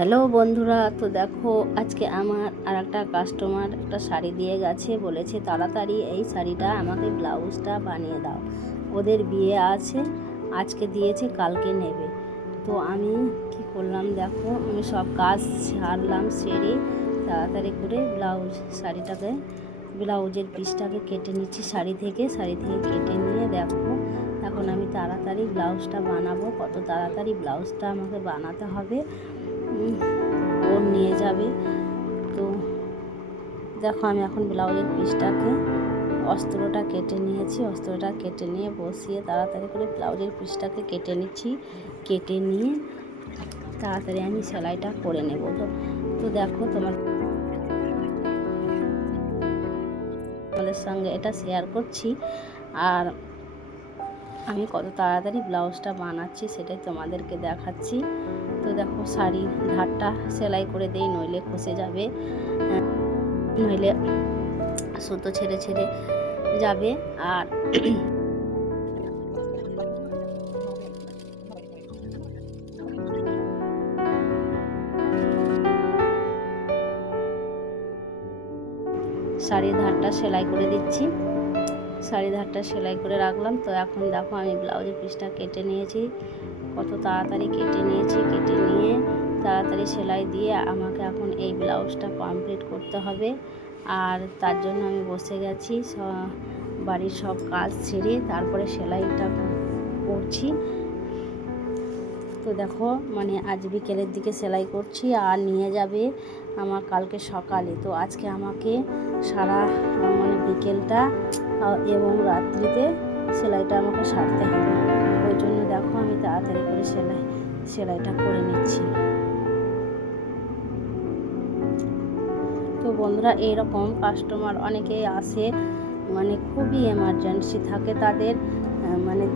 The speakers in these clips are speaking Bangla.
হ্যালো বন্ধুরা, তো দেখো আজকে আমার আর একটা কাস্টমার একটা শাড়ি দিয়ে গেছে, বলেছে তাড়াতাড়ি এই শাড়িটা আমাকে ব্লাউজটা বানিয়ে দাও। ওদের বিয়ে আছে, আজকে দিয়েছে, কালকে নেবে। তো আমি কি করলাম দেখো, আমি সব কাজ সারলাম, সেরে তাড়াতাড়ি করে ব্লাউজের পিসটাকে কেটে নিচ্ছি শাড়ি থেকে কেটে নিয়ে দেখো এখন আমি তাড়াতাড়ি ব্লাউজটা বানাবো। কত তাড়াতাড়ি ব্লাউজটা আমাকে বানাতে হবে, ও নিয়ে যাবে। তো দেখো আমি এখন ব্লাউজের পিসটাকে অস্ত্রটা কেটে নিয়েছি, অস্ত্রটা কেটে নিয়ে বসিয়ে তাড়াতাড়ি করে ব্লাউজের পিসটাকে কেটে নিচ্ছি। কেটে নিয়ে তাড়াতাড়ি আমি সেলাইটা করে নেব। তো দেখো তোমাদের সঙ্গে এটা শেয়ার করছি, আর আমি কত তাড়াতাড়ি ব্লাউজটা বানাচ্ছি সেটাই তোমাদেরকে দেখাচ্ছি। তো দেখো শাড়ির ধারটা সেলাই করে দেই, নইলে খসে যাবে, নইলে সুতো ছেড়ে ছেড়ে যাবে। আর শাড়ির ধারটা সেলাই করে দিচ্ছি, শাড়ির ধারটা সেলাই করে রাখলাম। তো এখন দেখো আমি ব্লাউজের পিসটা কেটে নিয়েছি, কত তাড়াতাড়ি কেটে নিয়েছি। কেটে নিয়ে তাড়াতাড়ি সেলাই দিয়ে আমাকে এখন এই ব্লাউজটা কমপ্লিট করতে হবে। আর তার জন্য আমি বসে গেছি, বাড়ির সব কাজ ছেড়ে তারপরে সেলাইটা করছি। তো দেখো আজ বিকেলের দিকে সেলাই করছি, আর নিয়ে যাবে আমার কালকে সকালে। তো আজকে আমাকে সারা বিকেলটা এবং রাত্রিতে সেলাইটা আমাকে সারতে হবে। ওই জন্য দেখো আমি তাড়াতাড়ি করে সেলাইটা করে নিচ্ছি। তো বন্ধুরা, এইরকম কাস্টমার অনেকেই আসে, খুবই এমার্জেন্সি থাকে তাদের,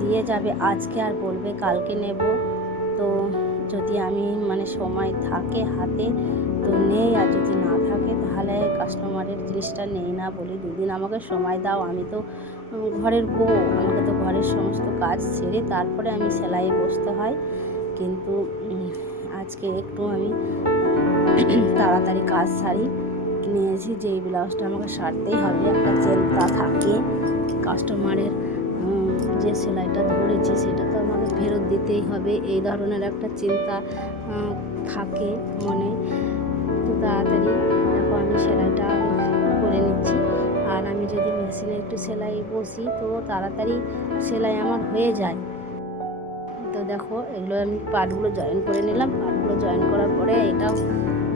দিয়ে যাবে আজকে আর বলবে কালকে নেব। তো যদি আমি সময় থাকে হাতে তো নেই, আর যদি না থাকে তাহলে কাস্টমারের জিনিসটা নেই না, বলি দুদিন আমাকে সময় দাও, আমি তো ঘরের বউ, আমাকে তো ঘরের সমস্ত কাজ সেরে তারপরে আমি সেলাইয়ে বসতে হয়। কিন্তু আজকে একটু আমি তাড়াতাড়ি কাজ সারি নিয়েছি, যে এই ব্লাউজটা আমাকে সারতেই হবে। একটা চিন্তা থাকে কাস্টমারের, যে সেলাইটা ধরেছি সেটা তো আমাকে ফেরত দিতেই হবে, এই ধরনের একটা চিন্তা থাকে মনে। তো তাড়াতাড়ি দেখো আমি সেলাইটা করে নিচ্ছি। আর আমি যদি মেশিনে একটু সেলাই বসি তো তাড়াতাড়ি সেলাই আমার হয়ে যায়। তো দেখো এগুলো আমি পার্টগুলো জয়েন করে নিলাম, পার্টগুলো জয়েন করার পরে এটাও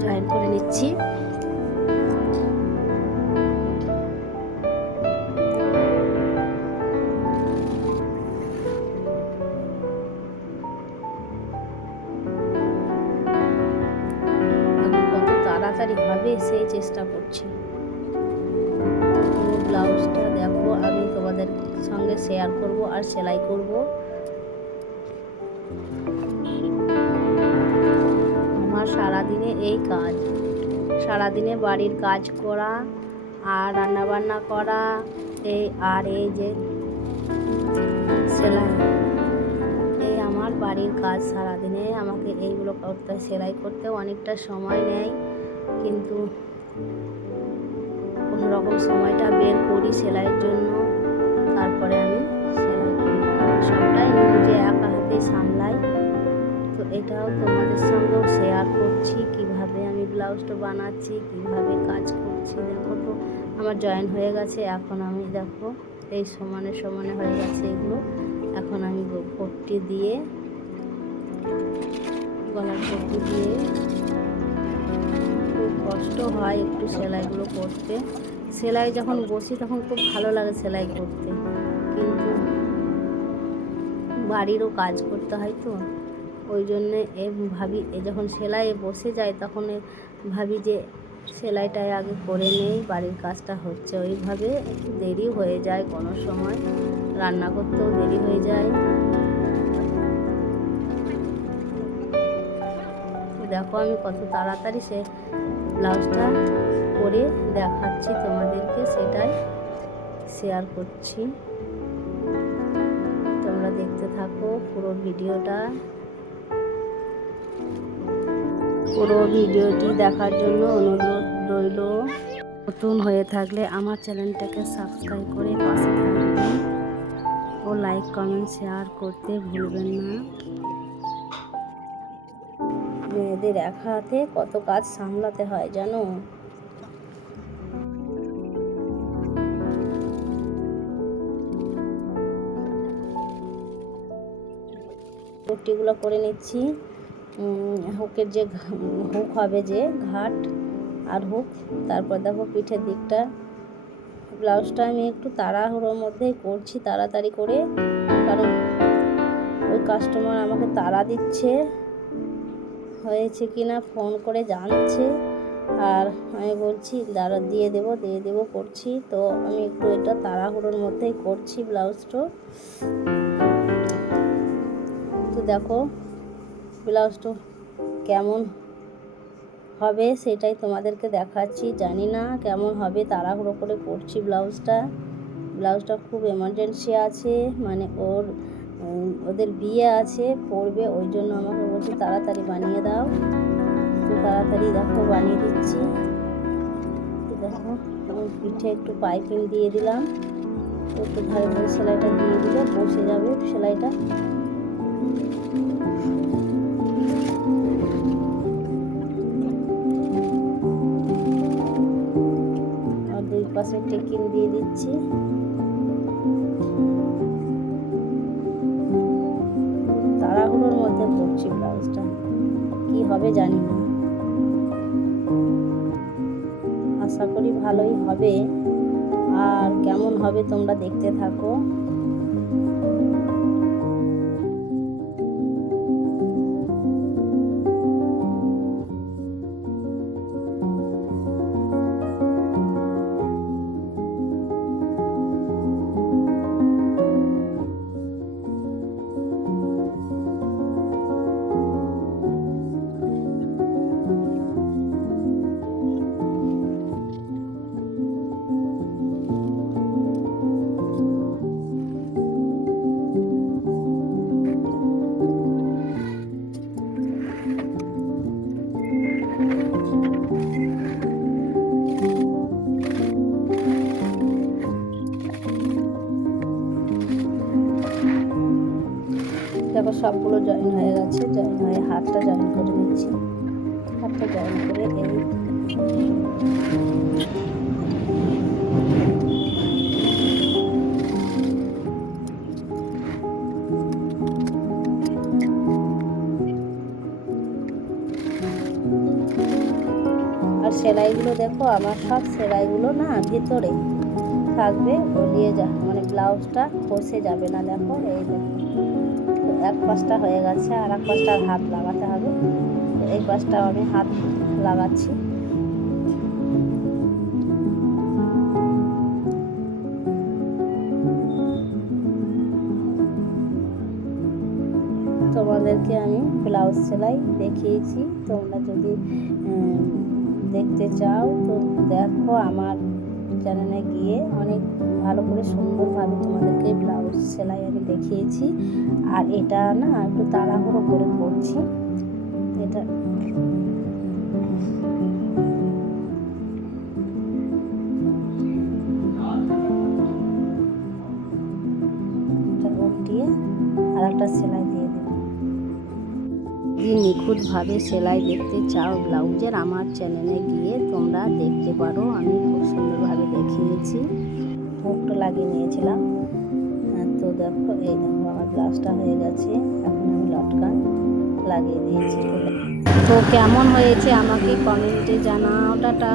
জয়েন করে নিচ্ছি। তাড়াতাড়ি হবে সেই চেষ্টা করছি। ব্লাউজটা দেখো আমি তোমাদের সঙ্গে শেয়ার করব আর সেলাই করব। আমার সারাদিনে এই কাজ, সারাদিনে বাড়ির কাজ করা আর রান্নাবান্না করা, এই যে সেলাই, এই আমার বাড়ির কাজ। সারাদিনে আমাকে এইগুলো করতে, সেলাই করতেও অনেকটা সময় নেয়, কিন্তু কোনো রকম সময়টা বের করি সেলাইয়ের জন্য, তারপরে আমি সেলাই করি। সবটাই নিজে একা হাতেই সামলাই। তো এটাও তোমাদের সঙ্গেও শেয়ার করছি, কিভাবে আমি ব্লাউজটা বানাচ্ছি, কিভাবে কাজ করছি। দেখো তো আমার জয়েন হয়ে গেছে, এখন আমি দেখো এই সমানে সমানে হয়ে গেছে এগুলো। এখন আমি পট্টি দিয়ে, গলার পট্টি দিয়ে, খুব কষ্ট হয় একটু সেলাইগুলো করতে। সেলাই যখন বসি তখন খুব ভালো লাগে সেলাই করতে, কিন্তু বাড়িরও কাজ করতে হয়, তো ওই জন্যে ভাবি যখন সেলাই বসে যায় তখন ভাবি যে সেলাইটাই আগে করে নেই, বাড়ির কাজটা হচ্ছে। ওইভাবে দেরি হয়ে যায়, কোনো সময় রান্না করতেও দেরি হয়ে যায়। দেখো আমি কত তাড়াতাড়ি ব্লাউজটা করে দেখাচ্ছি তোমাদেরকে, সেটাই শেয়ার করছি। তোমরা দেখতে থাকো পুরো ভিডিওটা। পুরো ভিডিওটি দেখার জন্য অনুরোধ রইল। নতুন হয়ে থাকলে আমার চ্যানেলটাকে সাবস্ক্রাইব করে পাশে থাকবেন ও লাইক কমেন্ট শেয়ার করতে ভুলবেন না। মেয়েদের এক হাতে কত কাজ সামলাতে হয় জানো। কুর্তিগুলো করে নিচ্ছি। হুকের যে হুক হবে, যে ঘাট আর হুক, তারপর দেখো পিঠের দিকটা। ব্লাউজটা আমি একটু তাড়াহুড়োর মধ্যেই করছি, তাড়াতাড়ি করে, কারণ ওই কাস্টমার আমাকে তাড়া দিচ্ছে হয়েছে কিনা ফোন করে জানছে, আর আমি বলছি দাঁড়া দিয়ে দেবো করছি। তো আমি একটু এটা তাড়াহুড়োর মধ্যেই করছি ব্লাউজটা। তো দেখো ব্লাউজটা কেমন হবে সেটাই তোমাদেরকে দেখাচ্ছি। জানি না কেমন হবে, তাড়াহুড়ো করে করছি ব্লাউজটা খুব এমার্জেন্সি আছে, মানে ওদের বিয়ে আছে, পড়বে, ওই জন্য আমাকে বলছে তাড়াতাড়ি বানিয়ে দাও। তো তাড়াতাড়ি দেখো বানিয়ে দিচ্ছি। দেখো পিঠে একটু পাইপিং দিয়ে দিলাম, একটু ধারে ধারে সেলাইটা দিয়ে দিলে বসে যাবে সেলাইটা। আর দুই পাশে টেকিং দিয়ে দিচ্ছি। তাড়াহুড়োর মধ্যে করছি ব্লাউজটা, কি হবে জানি না, আশা করি ভালোই হবে। আর কেমন হবে তোমরা দেখতে থাকো। দেখো সবগুলো জয়েন হয়ে গেছে, জয়েন হয়ে হাতটা জয়েন করে নিচ্ছি। হাতটা জয়েন করে আর সেলাইগুলো দেখো, আমার সব সেলাইগুলো না ভিতরে থাকবে, গলিয়ে মানে ব্লাউজটা খসে যাবে না। দেখো এই দেখো এক পাশটা হয়ে গেছে, আর এক পাশটা হাত লাগাতে হবে। এই পাশটাও আমি হাত লাগাচ্ছি। তোমাদেরকে আমি ব্লাউজ সেলাই দেখিয়েছি, তোমরা যদি দেখতে চাও তো দেখো আমার চ্যানেলে গিয়ে, অনেক ভালো করে সুন্দরভাবে তোমাদেরকে ব্লাউজ সেলাই আমি দেখিয়েছি। আর এটা না একটু তাড়াহুড়ো করে করছি, এটা উল্টিয়ে আর একটা সেলাই দিয়ে দেবো। যদি নিখুঁতভাবে সেলাই দেখতে চাও ব্লাউজের, আমার চ্যানেলে গিয়ে তোমরা দেখতে পারো, আমি খুব সুন্দরভাবে দেখিয়েছি। হুকটা লাগিয়ে নিয়েছিলাম। তো দেখো এই দেখো আমার ব্লাউজটা হয়ে গেছে, এখন আমি লটকান লাগিয়ে দিয়েছি। তো কেমন হয়েছে আমাকে কমেন্টে জানাও। টাটা।